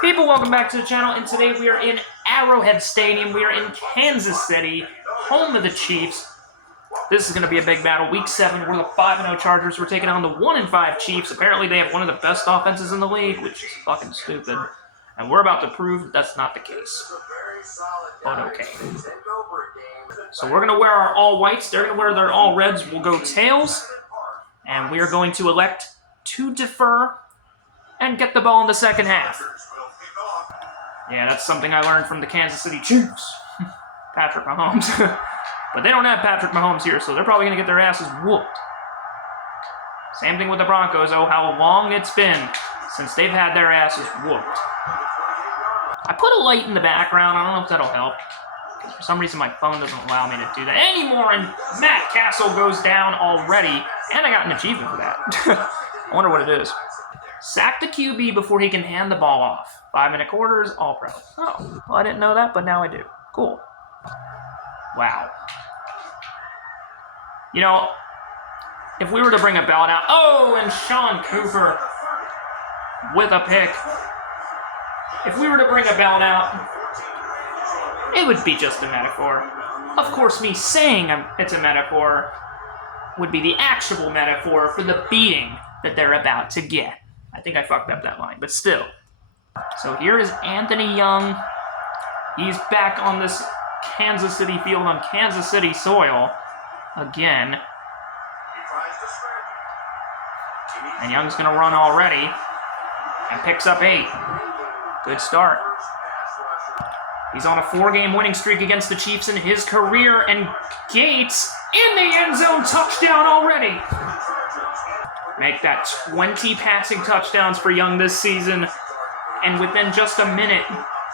People, welcome back to the channel, and today we are in Arrowhead Stadium. We are in Kansas City, home of the Chiefs. This is going to be a big battle. Week 7, we're the 5-0 Chargers. We're taking on the 1-5 Chiefs. Apparently, they have one of the best offenses in the league, which is fucking stupid. And we're about to prove that that's not the case. But okay. So we're going to wear our all-whites. They're going to wear their all-reds. We'll go tails. And we are going to elect to defer and get the ball in the second half. Yeah, that's something I learned from the Kansas City Chiefs. Patrick Mahomes. But they don't have Patrick Mahomes here, so they're probably going to get their asses whooped. Same thing with the Broncos. Oh, how long it's been since they've had their asses whooped. I put a light in the background. I don't know if that'll help. For some reason, my phone doesn't allow me to do that anymore, and Matt Castle goes down already. And I got an achievement for that. I wonder what it is. Sack the QB before he can hand the ball off. 5-minute quarters, all pro. Oh, well, I didn't know that, but now I do. Cool. Wow. You know, if we were to bring a belt out... Oh, and Sean Cooper with a pick. If we were to bring a belt out, it would be just a metaphor. Of course, me saying it's a metaphor would be the actual metaphor for the beating that they're about to get. I think I fucked up that line, but still. So here is Anthony Young. He's back on this Kansas City field on Kansas City soil again. And Young's going to run already and picks up 8. Good start. He's on a 4-game winning streak against the Chiefs in his career, and Gates in the end zone, touchdown already. Make that 20 passing touchdowns for Young this season. And within just a minute,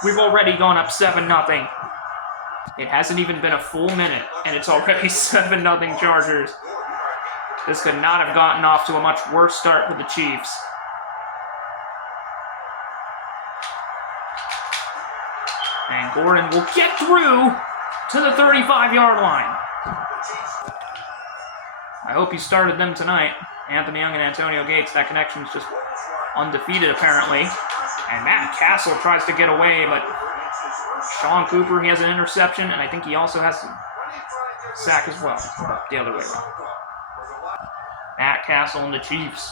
we've already gone up 7-0. It hasn't even been a full minute, and it's already 7-0 Chargers. This could not have gotten off to a much worse start for the Chiefs. And Gordon will get through to the 35-yard line. I hope you started them tonight. Anthony Young and Antonio Gates, that connection is just undefeated apparently. And Matt Castle tries to get away, but Sean Cooper, he has an interception, and I think he also has a sack as well. The other way around. Matt Castle and the Chiefs.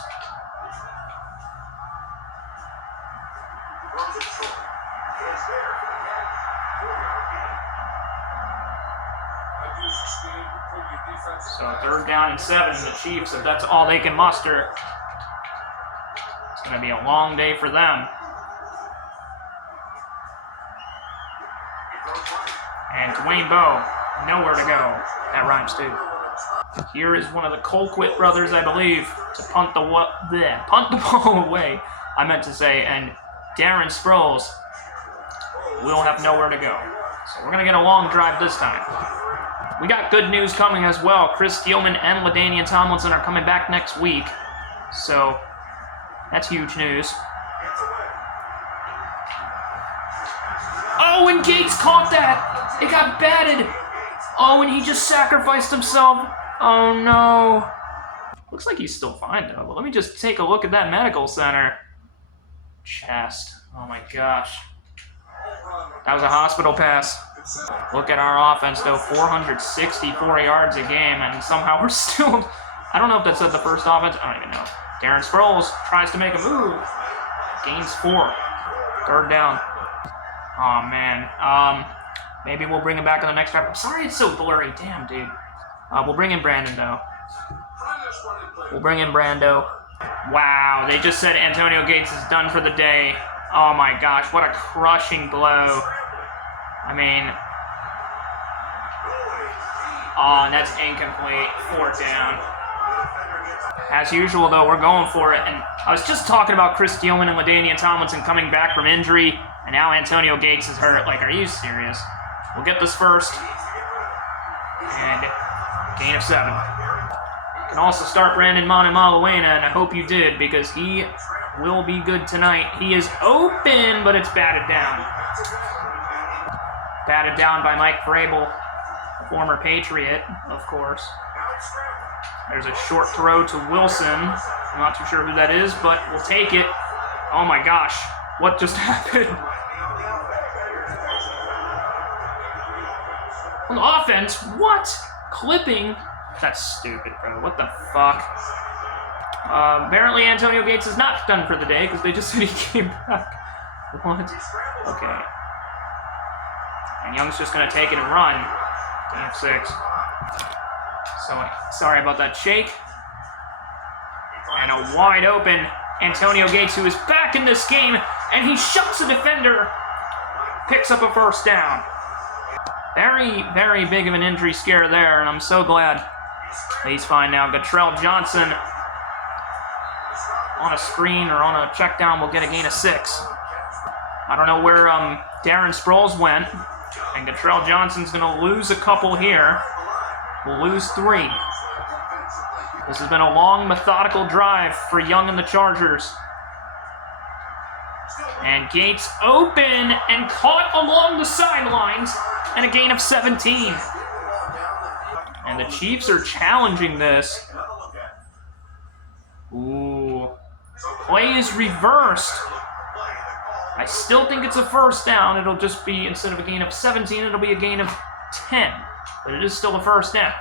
So 3rd down and 7 in the Chiefs, if that's all they can muster. It's going to be a long day for them. And Dwayne Bowe, nowhere to go. That rhymes too. Here is one of the Colquitt brothers, I believe, to punt the ball away, I meant to say, and Darren Sproles will have nowhere to go. So we're going to get a long drive this time. We got good news coming as well. Chris Steelman and LaDainian Tomlinson are coming back next week. So, that's huge news. Oh, and Gates caught that! It got batted! Oh, and he just sacrificed himself. Oh, no. Looks like he's still fine, though. But let me just take a look at that medical center. Chest. Oh, my gosh. That was a hospital pass. Look at our offense, though. 464 yards a game, and somehow we're still... I don't know if that said the first offense. I don't even know. Darren Sproles tries to make a move. Gains 4. 3rd down. Oh, man. Maybe we'll bring him back on the next drive. I'm sorry it's so blurry. Damn, dude. We'll bring in Brandon, though. We'll bring in Brando. Wow, they just said Antonio Gates is done for the day. Oh, my gosh. What a crushing blow. I mean, oh, and that's incomplete. 4th down. As usual, though, we're going for it. And I was just talking about Chris Steelman and LaDainian Tomlinson coming back from injury, and now Antonio Gates is hurt. Like, are you serious? We'll get this first. And gain of 7. You can also start Brandon Maluena, and I hope you did, because he will be good tonight. He is open, but it's batted down. Batted down by Mike Vrabel, a former Patriot, of course. There's a short throw to Wilson. I'm not too sure who that is, but we'll take it. Oh my gosh. What just happened? On offense, what? Clipping? That's stupid, bro. What the fuck? Apparently Antonio Gates is not done for the day because they just said he came back. What? Okay. And Young's just going to take it and run. Game 6. So, sorry about that shake. And a wide open Antonio Gates, who is back in this game, and he shuts the defender. Picks up a first down. Very, very big of an injury scare there, and I'm so glad he's fine now. Gatrell Johnson on a screen or on a check down will get a gain of 6. I don't know where Darren Sproles went, and Gatrell Johnson's going to lose a couple here. We'll lose 3. This has been a long, methodical drive for Young and the Chargers. And Gates open and caught along the sidelines, and a gain of 17. And the Chiefs are challenging this. Ooh. Play is reversed. I still think it's a first down. It'll just be, instead of a gain of 17, it'll be a gain of 10. But it is still a first down.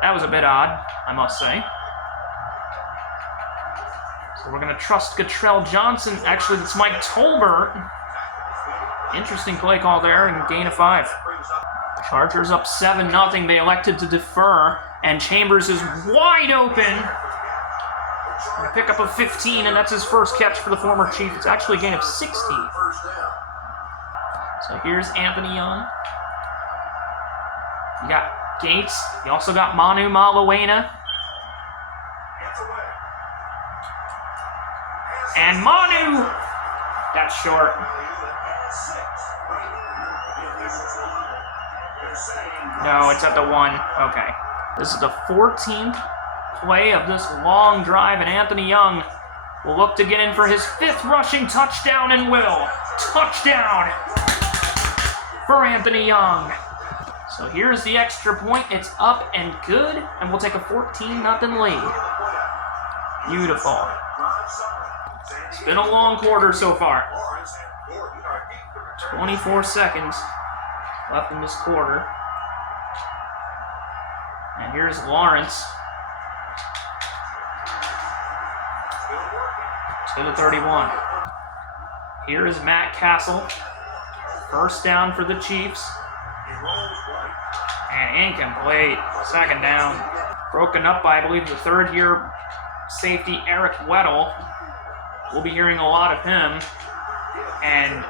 That was a bit odd, I must say. So we're going to trust Gatrell Johnson. Actually, it's Mike Tolbert. Interesting play call there, and gain of 5. Chargers up 7-0. They elected to defer, and Chambers is wide open. Gonna pick up a 15, and that's his first catch for the former Chief. It's actually a gain of 16. So here's Anthony Young. You got Gates. You also got Manu Maluena. And Manu! That's short. No, it's at the 1. Okay. This is the 14th play of this long drive, and Anthony Young will look to get in for his 5th rushing touchdown and will. Touchdown for Anthony Young. So here's the extra point. It's up and good, and we'll take a 14-0 lead. Beautiful. It's been a long quarter so far. 24 seconds left in this quarter. And here's Lawrence to the 31. Here is Matt Castle. First down for the Chiefs. And incomplete. Second down. Broken up by, I believe, the 3rd-year safety Eric Weddle. We'll be hearing a lot of him. And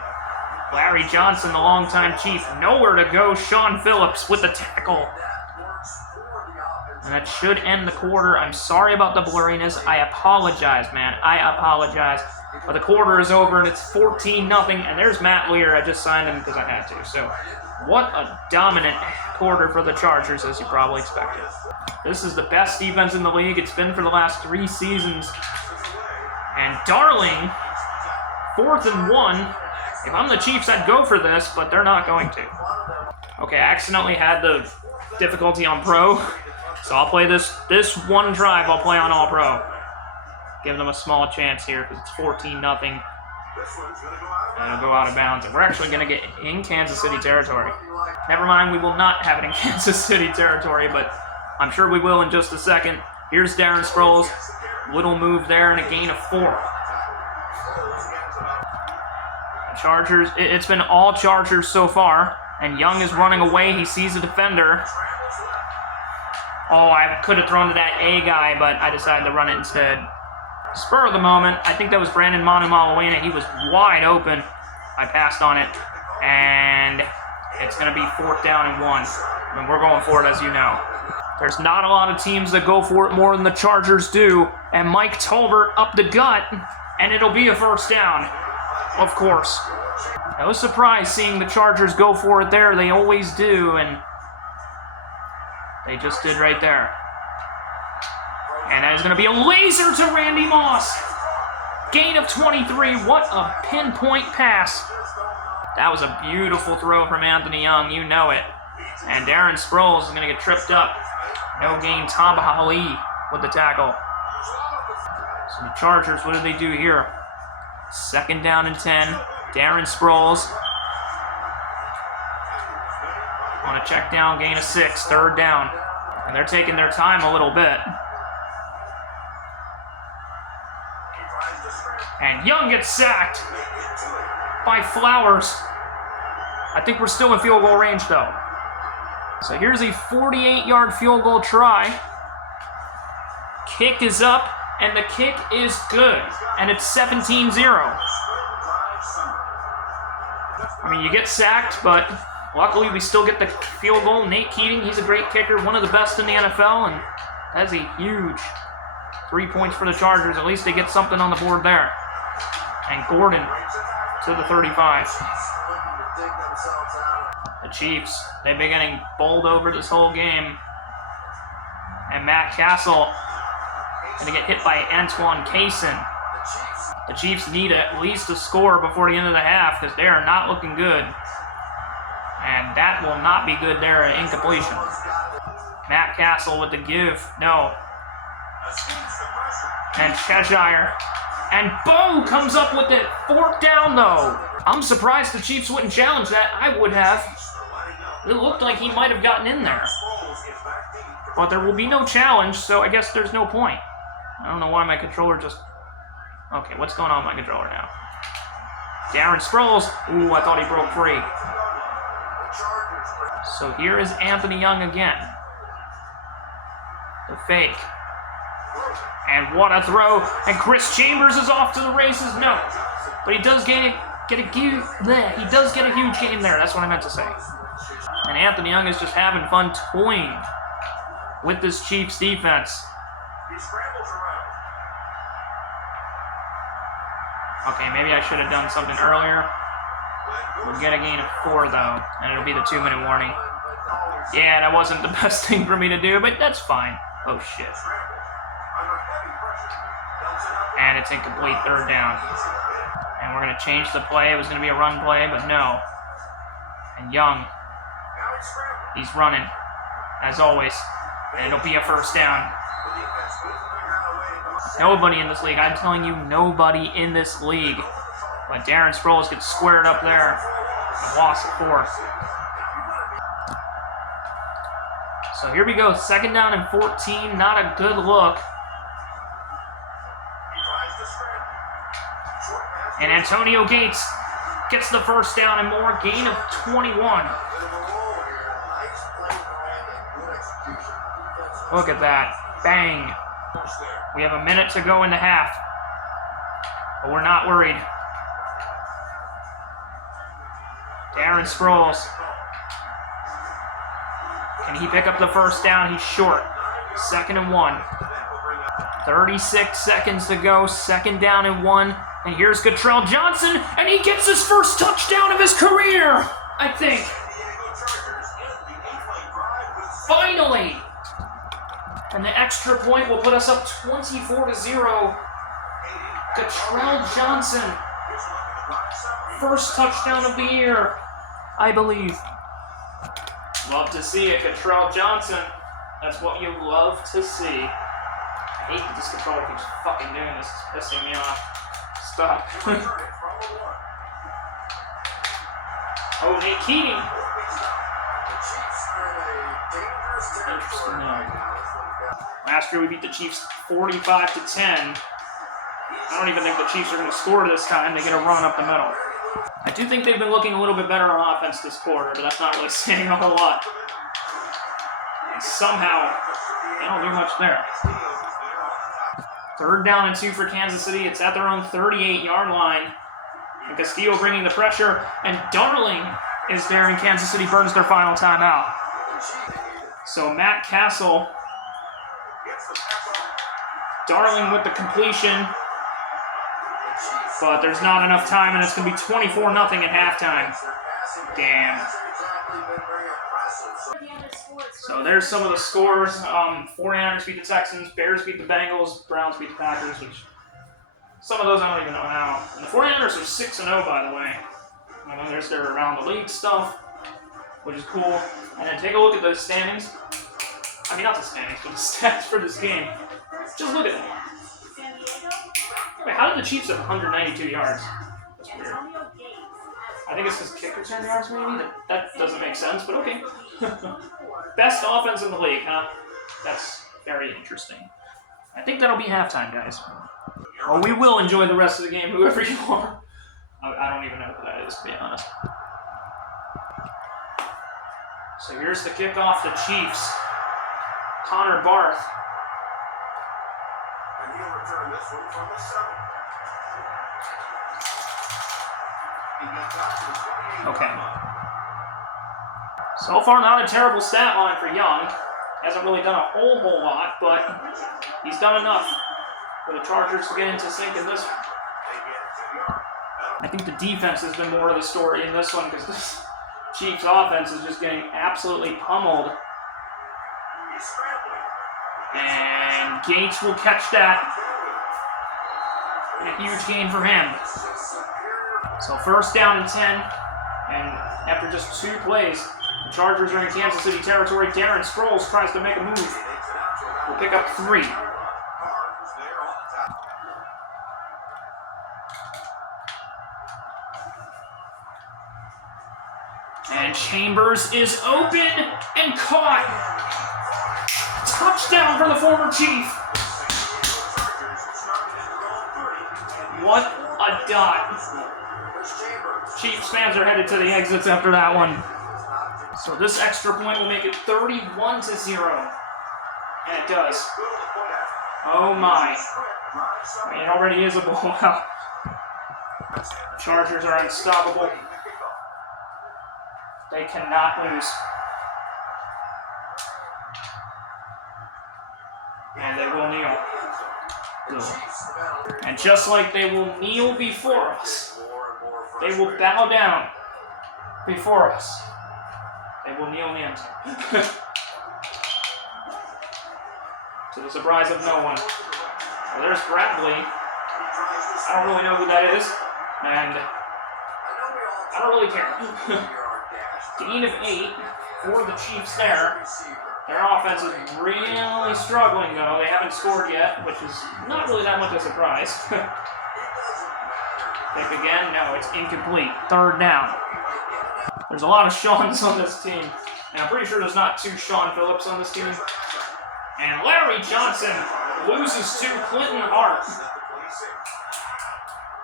Larry Johnson, the longtime Chief, nowhere to go. Sean Phillips with the tackle. And that should end the quarter. I'm sorry about the blurriness. I apologize, man. I apologize. But the quarter is over, and it's 14-0. And there's Matt Lear. I just signed him because I had to. So what a dominant quarter for the Chargers, as you probably expected. This is the best defense in the league. It's been for the last 3 seasons. And Darling, 4th and 1. If I'm the Chiefs, I'd go for this, but they're not going to. Okay, I accidentally had the difficulty on Pro. So I'll play this one drive, I'll play on All Pro. Give them a small chance here because it's 14-0. And it'll go out of bounds. And we're actually going to get in Kansas City territory. Never mind, we will not have it in Kansas City territory, but I'm sure we will in just a second. Here's Darren Sproles. Little move there and a gain of 4. Chargers, it's been all Chargers so far. And Young is running away. He sees a defender. Oh, I could have thrown to that A guy, but I decided to run it instead. Spur of the moment. I think that was Brandon Manu Maluena. He was wide open. I passed on it. And it's going to be 4th down and 1. And we're going for it, as you know. There's not a lot of teams that go for it more than the Chargers do. And Mike Tolbert up the gut. And it'll be a first down. Of course. No surprise seeing the Chargers go for it there. They always do. And they just did right there. And that is going to be a laser to Randy Moss. Gain of 23. What a pinpoint pass. That was a beautiful throw from Anthony Young. You know it. And Darren Sproles is going to get tripped up. No gain. Tamba Hali with the tackle. So the Chargers, what do they do here? Second down and 10. Darren Sproles. On a check down, gain of 6, third down. And they're taking their time a little bit. And Young gets sacked by Flowers. I think we're still in field goal range, though. So here's a 48-yard field goal try. Kick is up, and the kick is good. And it's 17-0. I mean, you get sacked, but luckily we still get the field goal. Nate Keating, he's a great kicker, one of the best in the NFL, and that's a huge 3 points for the Chargers. At least they get something on the board there. And Gordon to the 35. The Chiefs, they've been getting bowled over this whole game. And Matt Castle going to get hit by Antoine Cason. The Chiefs need at least a score before the end of the half because they are not looking good. And that will not be good there at incompletion. Matt Castle with the give. No. And Cheshire. And Bo comes up with it. Fourth down, though. I'm surprised the Chiefs wouldn't challenge that. I would have. It looked like he might have gotten in there. But there will be no challenge, so I guess there's no point. I don't know why my controller just... Okay, what's going on with my controller now? Darren Sproles. Ooh, I thought he broke free. So here is Anthony Young again. The fake. And what a throw. And Chris Chambers is off to the races. No. But he does get a huge game there. That's what I meant to say. And Anthony Young is just having fun toying with this Chiefs defense. Okay, maybe I should have done something earlier. We'll get a gain of 4, though, and it'll be the 2-minute warning. Yeah, that wasn't the best thing for me to do, but that's fine. Oh, shit. And it's incomplete, third down. And we're going to change the play. It was going to be a run play, but no. And Young, he's running, as always. And it'll be a first down. Nobody in this league. I'm telling you, nobody in this league. But Darren Sproles gets squared up there. A loss of 4. So here we go. Second down and 14. Not a good look. And Antonio Gates gets the first down and more. Gain of 21. Look at that. Bang. We have a minute to go in the half. But we're not worried. Darren Sproles. Can he pick up the first down? He's short. 2nd and 1. 36 seconds to go. 2nd down and 1. And here's Cottrell Johnson. And he gets his first touchdown of his career, I think. Finally. And the extra point will put us up 24-0. Cottrell Johnson. First touchdown of the year, I believe. Love to see it, Cottrell Johnson. That's what you love to see. I hate that this controller keeps fucking doing this. It's pissing me off. Stop. Oh, Nate Keating. Interesting. Last year we beat the Chiefs 45-10. I don't even think the Chiefs are going to score this time. They get a run up the middle. I do think they've been looking a little bit better on offense this quarter, but that's not really saying a whole lot. And somehow, they don't do much there. 3rd down and 2 for Kansas City. It's at their own 38-yard line. And Castillo bringing the pressure, and Darling is there, and Kansas City burns their final timeout. So Matt Castle, Darling with the completion, but there's not enough time, and it's going to be 24-0 at halftime. Damn. So there's some of the scores. 49ers beat the Texans, Bears beat the Bengals, Browns beat the Packers, which some of those I don't even know how. And the 49ers are 6-0, by the way. I know there's their around the league stuff, which is cool. And then take a look at the standings. I mean, not the standings, but the stats for this game. Just look at them. Wait, how did the Chiefs have 192 yards? That's weird. I think it's because kick return yards, maybe? That doesn't make sense, but okay. Best offense in the league, huh? That's very interesting. I think that'll be halftime, guys. Well, we will enjoy the rest of the game, whoever you are. I don't even know who that is, to be honest. So here's the kickoff, the Chiefs. Connor Barth. And he'll return this one from the 7. Okay. So far, not a terrible stat line for Young. Hasn't really done a whole lot, but he's done enough for the Chargers to get into sync in this one. I think the defense has been more of the story in this one because this Chiefs offense is just getting absolutely pummeled. And Gates will catch that. And a huge gain for him. So first down and 10. And after just 2 plays, the Chargers are in Kansas City territory. Darren Sproles tries to make a move. We'll pick up 3. And Chambers is open and caught. Touchdown for the former Chief. What a dot. Chiefs fans are headed to the exits after that one. So this extra point will make it 31-0. And it does. Oh my. I mean, it already is a blowout. Chargers are unstoppable. They cannot lose. And they will kneel. Good. And just like they will kneel before us, they will bow down before us. They will kneel in the end zone. To the surprise of no one. Well, there's Bradley. I don't really know who that is. And I don't really care. Gain of 8 for the Chiefs there. Their offense is really struggling, though. They haven't scored yet, which is not really that much of a surprise. Pick again. No, it's incomplete. 3rd down. There's a lot of Seans on this team. And I'm pretty sure there's not 2 Sean Phillips on this team. And Larry Johnson loses to Clinton Hart.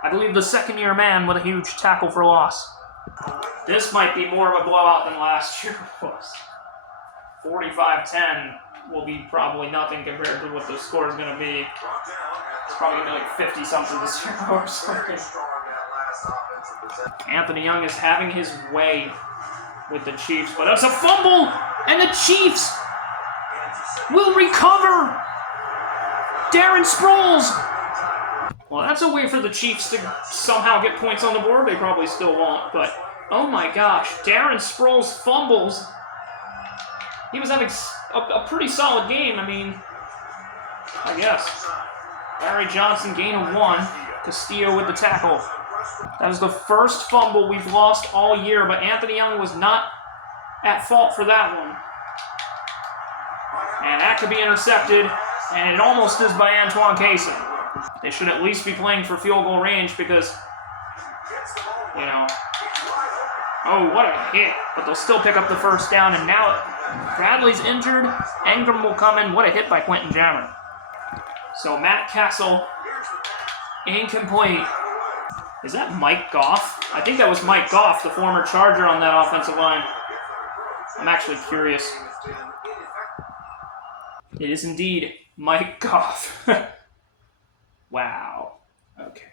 I believe the 2nd-year man with a huge tackle for loss. This might be more of a blowout than last year was. 45-10 will be probably nothing compared to what the score is going to be. It's probably going to be like 50-something this year or something. Anthony Young is having his way with the Chiefs, but it's a fumble, and the Chiefs will recover. Darren Sproles. Well, that's a way for the Chiefs to somehow get points on the board. They probably still won't, but oh my gosh, Darren Sproles fumbles. He was having a pretty solid game, I mean, I guess. Larry Johnson, gain of 1. Castillo with the tackle. That was the first fumble we've lost all year, but Anthony Young was not at fault for that one. And that could be intercepted, and it almost is by Antoine Casey. They should at least be playing for field goal range because, you know, oh, what a hit. But they'll still pick up the first down, and now Bradley's injured. Engram will come in. What a hit by Quentin Jammer. So Matt Castle, incomplete. Is that Mike Goff? I think that was Mike Goff, the former Charger on that offensive line. I'm actually curious. It is indeed Mike Goff. Wow. Okay.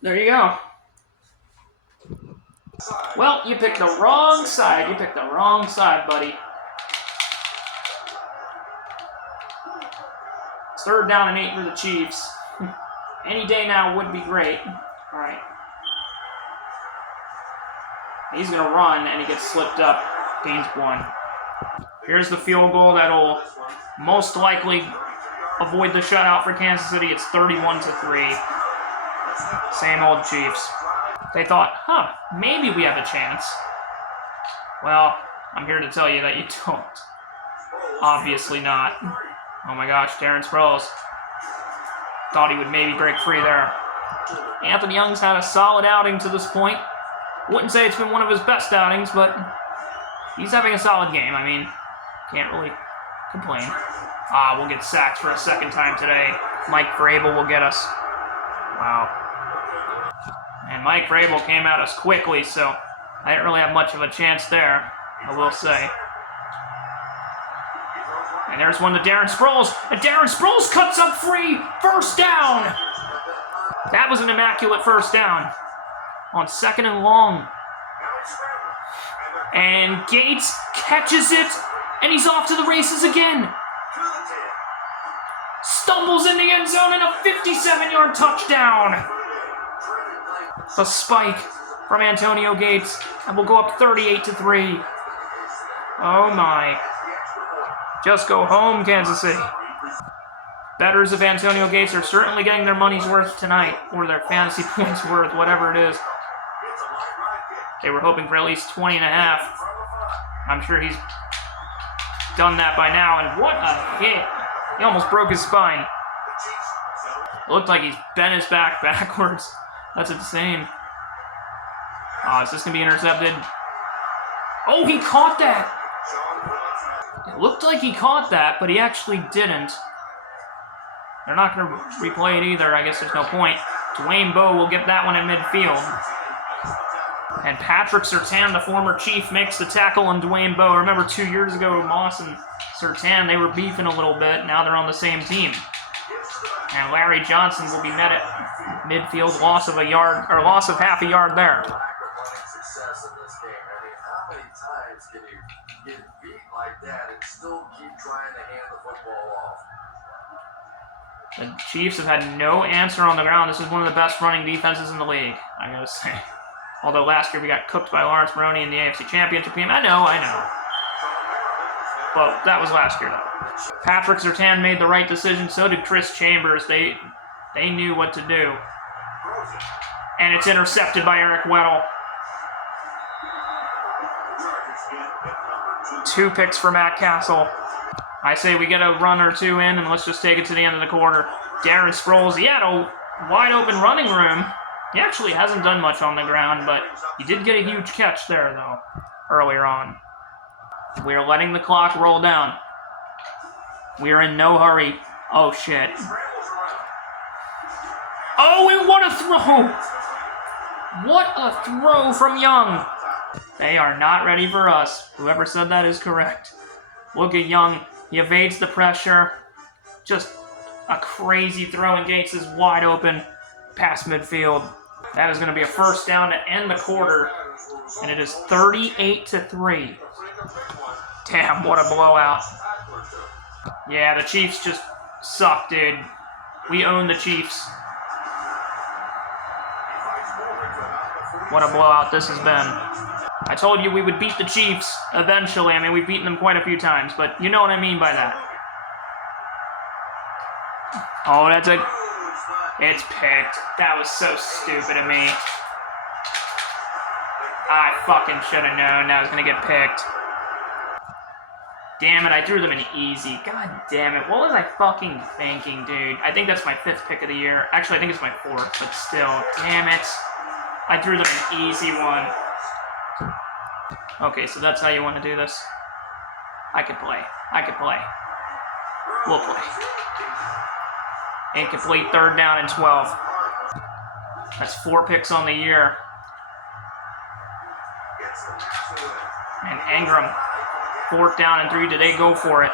There you go. Well, you picked the wrong side. You picked the wrong side, buddy. It's 3rd down and 8 for the Chiefs. Any day now would be great. All right. He's going to run, and he gets slipped up. Gains 1. Here's the field goal that'll most likely avoid the shutout for Kansas City. It's 31-3. Same old Chiefs. They thought, maybe we have a chance. Well, I'm here to tell you that you don't. Obviously not. Oh my gosh, Darren Sproles. Thought he would maybe break free there. Anthony Young's had a solid outing to this point. Wouldn't say it's been one of his best outings, but he's having a solid game. I mean, can't really complain. We'll get sacked for a second time today. Mike Vrabel will get us. Wow. And Mike Vrabel came at us quickly, so I didn't really have much of a chance there, I will say. And there's one to Darren Sproles, and Darren Sproles cuts up free. First down. That was an immaculate first down on 2nd and long. And Gates catches it, and he's off to the races again. Stumbles in the end zone and a 57-yard touchdown. The spike from Antonio Gates, and we'll go up 38-3. Oh my. Just go home, Kansas City. Bettors of Antonio Gates are certainly getting their money's worth tonight, or their fantasy points worth, whatever it is. They were hoping for at least 20.5. I'm sure he's done that by now, and what a hit. He almost broke his spine. It looked like he's bent his back backwards. That's insane. Is this going to be intercepted? Oh, he caught that! It looked like he caught that, but he actually didn't. They're not going to replay it either. I guess there's no point. Dwayne Bowe will get that one at midfield. And Patrick Surtain, the former Chief, makes the tackle on Dwayne Bowe. Remember 2 years ago, Moss and Surtain, they were beefing a little bit. Now they're on the same team. And Larry Johnson will be met at midfield, loss of half a yard there. Success in this game. I mean, how many times can you get beat like that and still keep trying to hand the football off? The Chiefs have had no answer on the ground. This is one of the best running defenses in the league, I gotta say. Although last year we got cooked by Lawrence Maroney in the AFC Championship game. I know. But that was last year, though. Patrick Surtain made the right decision. So did Chris Chambers. They knew what to do. And it's intercepted by Eric Weddle. 2 picks for Matt Castle. I say we get a run or two in, and let's just take it to the end of the quarter. Darren Sproles, he had a wide open running room. He actually hasn't done much on the ground, but he did get a huge catch there, though, earlier on. We are letting the clock roll down. We are in no hurry. Oh, shit. Oh, and what a throw! What a throw from Young! They are not ready for us. Whoever said that is correct. Look at Young. He evades the pressure. Just a crazy throw, and Gates is wide open past midfield. That is going to be a first down to end the quarter, and it is 38-3. Damn, what a blowout. Yeah, the Chiefs just suck, dude. We own the Chiefs. What a blowout this has been. I told you we would beat the Chiefs eventually. I mean, we've beaten them quite a few times, but you know what I mean by that. Oh, it's picked. That was so stupid of me. I fucking should have known that was going to get picked. Damn it, I threw them in easy. God damn it. What was I fucking thinking, dude? I think that's my 5th pick of the year. Actually, I think it's my 4th, but still. Damn it. I threw them an easy one. Okay, so that's how you want to do this. I could play. We'll play. Incomplete, 3rd down and 12. That's 4 picks on the year. And Ingram, 4th down and 3. Did they go for it?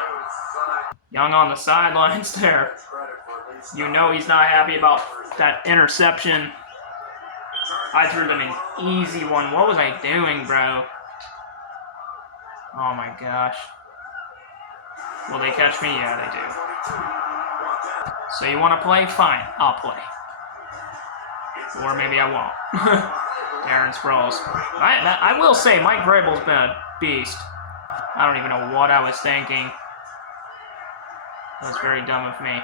Young on the sidelines there. You know he's not happy about that interception. I threw them an easy one. What was I doing, bro? Oh my gosh. Will they catch me? Yeah, they do. So you want to play? Fine, I'll play. Or maybe I won't. Darren Sproles. I will say, Mike Vrabel's been a beast. I don't even know what I was thinking. That was very dumb of me.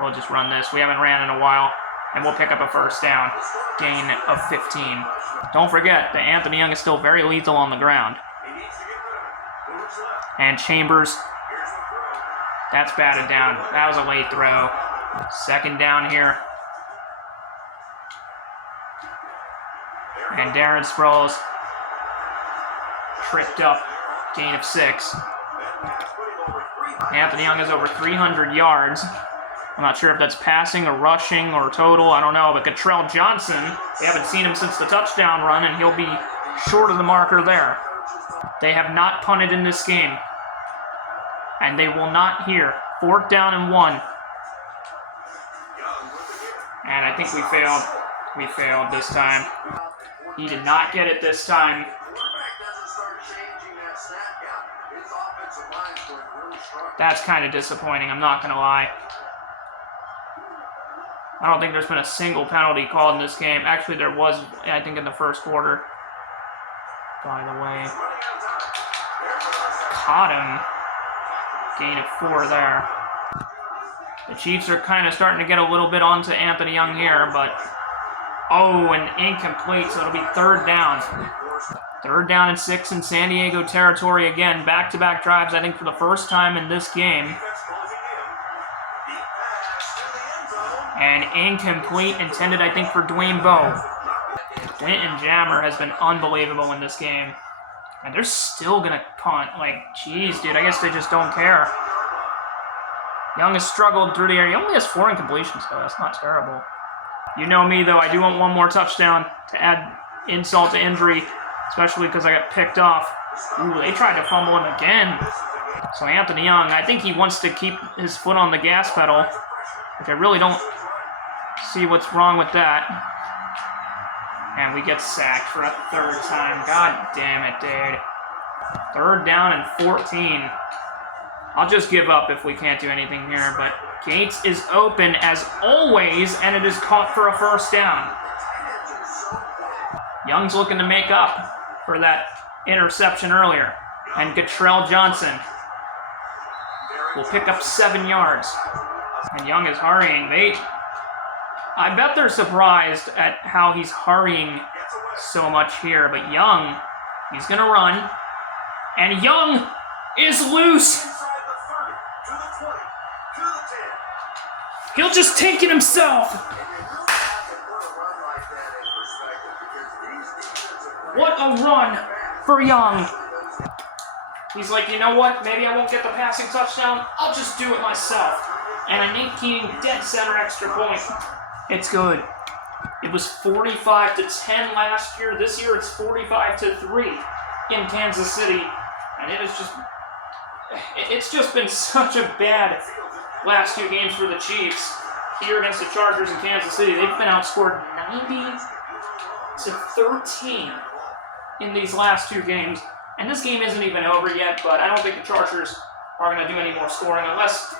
We'll just run this. We haven't ran in a while. And we'll pick up a first down. Gain of 15. Don't forget that Anthony Young is still very lethal on the ground. And Chambers. That's batted down. That was a late throw. Second down here. And Darren Sproles tripped up. Gain of 6. Anthony Young has over 300 yards. I'm not sure if that's passing or rushing or total. I don't know. But Cottrell Johnson, we haven't seen him since the touchdown run, and he'll be short of the marker there. They have not punted in this game. And they will not here. 4th down and 1. And I think we failed. We failed this time. He did not get it this time. That's kind of disappointing, I'm not going to lie. I don't think there's been a single penalty called in this game. Actually, there was, I think, in the first quarter. By the way. Caught him. Gain of 4 there. The Chiefs are kind of starting to get a little bit onto Anthony Young here, but... Oh, and incomplete, so it'll be 3rd down. 3rd down and 6 in San Diego territory again. Back-to-back drives, I think, for the first time in this game. And incomplete, intended, I think, for Dwayne Bowe. Quentin Jammer has been unbelievable in this game. And they're still going to punt. Like, geez, dude, I guess they just don't care. Young has struggled through the air. He only has 4 incompletions, though. That's not terrible. You know me, though. I do want one more touchdown to add insult to injury, especially because I got picked off. Ooh, they tried to fumble him again. So Anthony Young, I think he wants to keep his foot on the gas pedal, which I really don't see what's wrong with that. And we get sacked for a 3rd time. God damn it, dude. 3rd down and 14. I'll just give up if we can't do anything here, but Gates is open as always, and it is caught for a 1st down. Young's looking to make up for that interception earlier. And Cottrell Johnson will pick up 7 yards. And Young is hurrying. I bet they're surprised at how he's hurrying so much here. But Young, he's going to run. And Young is loose. He'll just take it himself. What a run for Young. He's like, you know what? Maybe I won't get the passing touchdown. I'll just do it myself. And a 19 dead center extra point. It's good. It was 45-10 last year. This year it's 45-3 in Kansas City. And it's just been such a bad last 2 games for the Chiefs. Here against the Chargers in Kansas City, they've been outscored 90-13 in these last 2 games. And this game isn't even over yet, but I don't think the Chargers are going to do any more scoring unless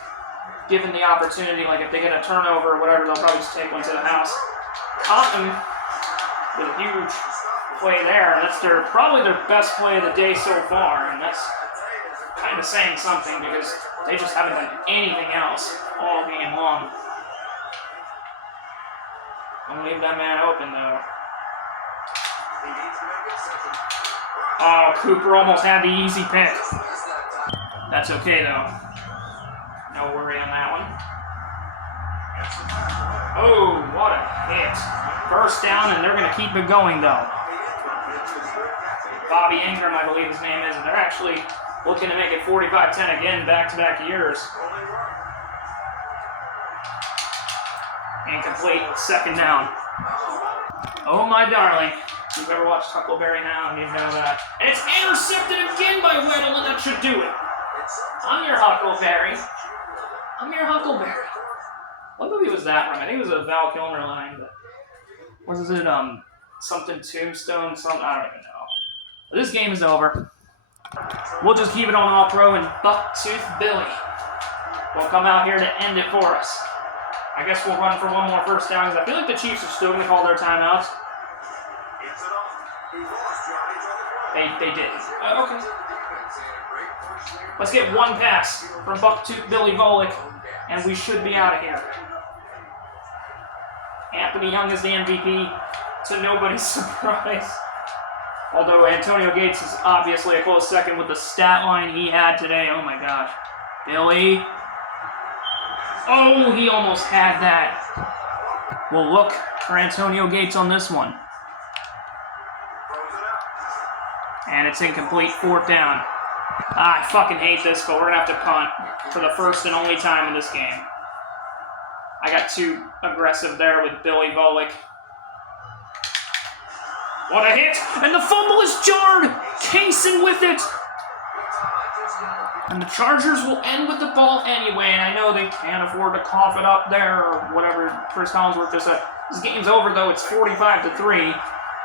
given the opportunity. Like if they get a turnover or whatever, they'll probably just take one to the house. Cotton with a huge play there. That's probably their best play of the day so far, and that's kind of saying something because they just haven't done anything else all game long. Don't leave that man open, though. Oh, Cooper almost had the easy pick. That's okay, though. No worry on that one. Oh, what a hit. 1st down, and they're going to keep it going, though. Bobby Ingram, I believe his name is, and they're actually looking to make it 45-10 again, back-to-back years. Incomplete, 2nd down. Oh, my darling. If you've ever watched Huckleberry Hound, you know that. And it's intercepted again by Weddle, and that should do it. I'm your Huckleberry. I'm your Huckleberry. What movie was that from? I think it was a Val Kilmer line. But was it, something Tombstone? Something? I don't even know. But this game is over. We'll just keep it on All-Pro, and Bucktooth Billy will come out here to end it for us. I guess we'll run for one more 1st down, because I feel like the Chiefs are still going to call their timeouts. They did. Okay. Let's get one pass from Bucktooth Billy Volek, and we should be out of here. Anthony Young is the MVP, to nobody's surprise. Although Antonio Gates is obviously a close second with the stat line he had today. Oh my gosh. Billy Oh, he almost had that. Well, look for Antonio Gates on this one. And it's incomplete, 4th down. I fucking hate this, but we're going to have to punt for the first and only time in this game. I got too aggressive there with Billy Volek. What a hit! And the fumble is jarred! Kaysen with it! And the Chargers will end with the ball anyway, and I know they can't afford to cough it up there or whatever Chris Collinsworth just said. This game's over, though. It's 45-3.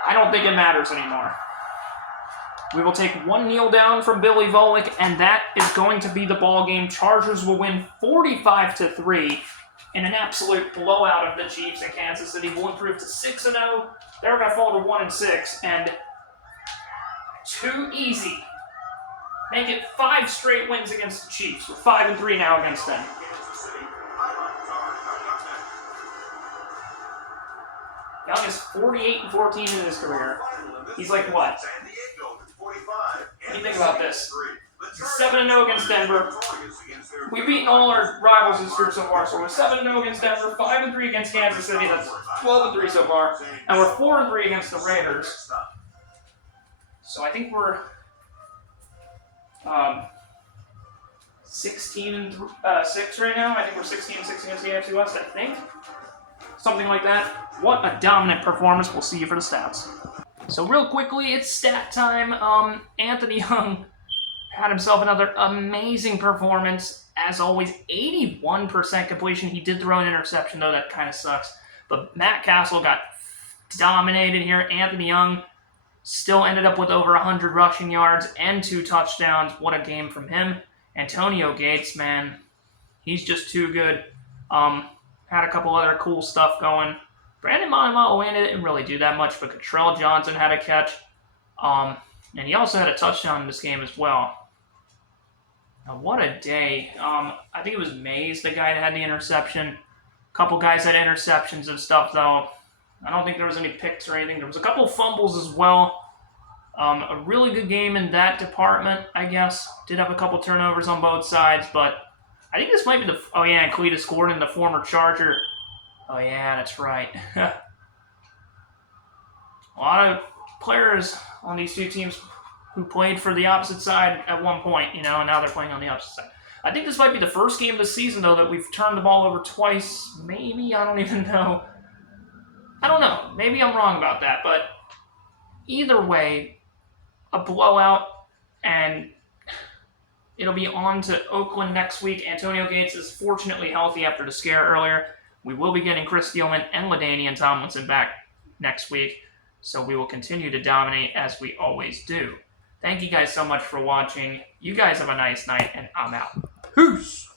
I don't think it matters anymore. We will take one kneel down from Billy Volek, and that is going to be the ball game. Chargers will win 45-3 in an absolute blowout of the Chiefs in Kansas City. Will improve to 6-0. They're going to fall to 1-6, and too easy. Make it 5 straight wins against the Chiefs. We're 5-3 now against them. Young is 48-14 in his career. He's like what? What do you think about this? 7-0 against Denver. We've beaten all our rivals this year so far. So we're 7-0 against Denver, 5-3 against Kansas City. That's 12-3 so far, and we're 4-3 against the Raiders. So I think we're 16-6 right now. I think we're 16-6 against the AFC West. I think something like that. What a dominant performance! We'll see you for the stats. So real quickly, it's stat time. Anthony Young had himself another amazing performance. As always, 81% completion. He did throw an interception, though. That kind of sucks. But Matt Castle got dominated here. Anthony Young still ended up with over 100 rushing yards and 2 touchdowns. What a game from him. Antonio Gates, man, he's just too good. Had a couple other cool stuff going. Brandon Montemalo didn't really do that much, but Cottrell Johnson had a catch. And he also had a touchdown in this game as well. Now, what a day. I think it was Mays, the guy that had the interception. A couple guys had interceptions and stuff, though. I don't think there was any picks or anything. There was a couple fumbles as well. A really good game in that department, I guess. Did have a couple turnovers on both sides, but I think this might be the... Oh, yeah, and Cletus Gordon, the former Charger. Oh, yeah, that's right. A lot of players on these two teams who played for the opposite side at one point, and now they're playing on the opposite side. I think this might be the first game of the season, though, that we've turned the ball over twice. Maybe, I don't even know. I don't know. Maybe I'm wrong about that, but either way, a blowout, and it'll be on to Oakland next week. Antonio Gates is fortunately healthy after the scare earlier. We will be getting Chris Steelman and LaDainian Tomlinson back next week, so we will continue to dominate as we always do. Thank you guys so much for watching. You guys have a nice night, and I'm out. Peace!